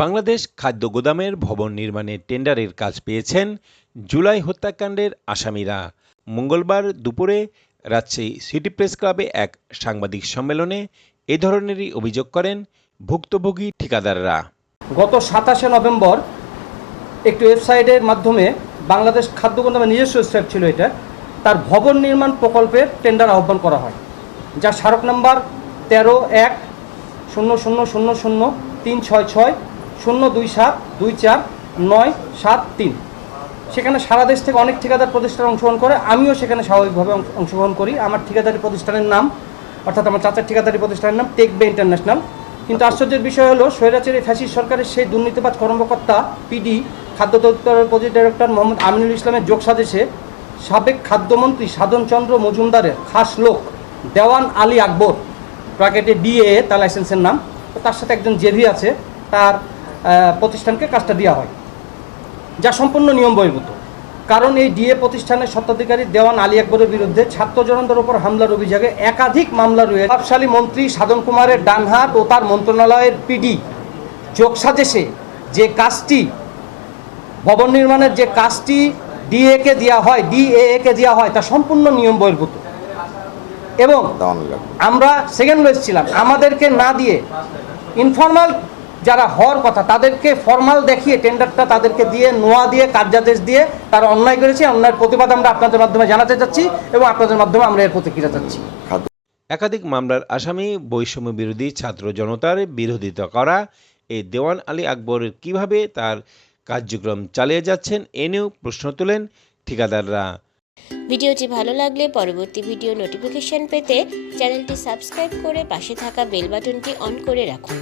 বাংলাদেশ খাদ্য গোদামের ভবন নির্মাণের টেন্ডারের কাজ পেয়েছেন জুলাই হত্যাকাণ্ডের আসামিরা। মঙ্গলবার দুপুরে রাজশাহী সিটি প্রেস ক্লাবে এক সাংবাদিক সম্মেলনে এ ধরনেরই অভিযোগ করেন ভুক্তভোগী ঠিকাদাররা। গত সাতাশে নভেম্বর একটি ওয়েবসাইটের মাধ্যমে বাংলাদেশ খাদ্য গোদামের নিজস্ব ওয়েবসাইট ছিল এটা। তার ভবন নির্মাণ প্রকল্পের টেন্ডার আহ্বান করা হয় যা স্মারক নাম্বার তেরো এক শূন্য শূন্য শূন্য শূন্য তিন ছয় ছয় শূন্য দুই সাত, দুই চার, নয় সাত তিন। সেখানে সারা দেশ থেকে অনেক ঠিকাদার প্রতিষ্ঠান অংশগ্রহণ করে, আমিও সেখানে স্বাভাবিকভাবে অংশগ্রহণ করি। আমার ঠিকাদারি প্রতিষ্ঠানের নাম, অর্থাৎ আমার চাচার ঠিকাদারি প্রতিষ্ঠানের নাম টেকবে ইন্টারন্যাশনাল। কিন্তু আশ্চর্যের বিষয় হলো, স্বৈরাচারী ফ্যাসিস সরকারের সেই দুর্নীতিবাজ কর্মকর্তা, পিডি, খাদ্য দপ্তরের প্রজেক্ট ডাইরেক্টর মোহাম্মদ আমিনুল ইসলামের যোগ সাজেশে সাবেক খাদ্যমন্ত্রী সাধনচন্দ্র মজুমদারের খাস লোক, দেওয়ান আলী আকবর প্রাকেটে ডিএ তার লাইসেন্সের নাম। তার সাথে একজন জেভি আছে, তার প্রতিষ্ঠানকে কাজটা দেওয়া হয়। যা সম্পূর্ণ নিয়ম বহির্ভূত কারণ এই ডিএ প্রতিষ্ঠানের স্বত্বাধিকারী দেওয়ান আলী আকবরের বিরুদ্ধে ছাত্র জনতার উপর হামলার অভিযোগে একাধিক মামলা রয়েছে। প্রভাবশালী মন্ত্রী সাধন কুমারের ডানহাত ও তার মন্ত্রণালয়ের পিডি চোখ যোগসাজেশে যে কাজটি ভবন নির্মাণের যে কাজটি ডিএ কে দেওয়া হয় ডিএ কে দেওয়া হয় তা সম্পূর্ণ নিয়ম বহির্ভূত এবং আমরা সেকেন্ড ছিলাম আমাদেরকে না দিয়ে ইনফর্মাল যারা হওয়ার কথা তাদেরকে ফর্মাল দেখিয়ে টেন্ডারটা তাদেরকে দিয়ে নোয়া দিয়ে কার্যাদেশ দিয়ে তারা অন্যায় করেছে অন্যায়ের প্রতিবাদ আমরা আপনাদের মাধ্যমে জানাতে চাচ্ছি এবং আপনাদের মাধ্যমে আমরা এর প্রতিক্রিয়া চাচ্ছি একাধিক মামলার আসামি বৈষম্য বিরোধী ছাত্র জনতার বিরোধিতা করা এই দেওয়ান আলী আকবর কীভাবে তার কার্যক্রম চালিয়ে যাচ্ছেন এ নিয়েও প্রশ্ন তোলেন ঠিকাদাররা। ভিডিওটি ভালো লাগলে পরবর্তী ভিডিও নোটিফিকেশন পেতে চ্যানেলটি সাবস্ক্রাইব করে পাশে থাকা বেল বাটনটি অন করে রাখুন।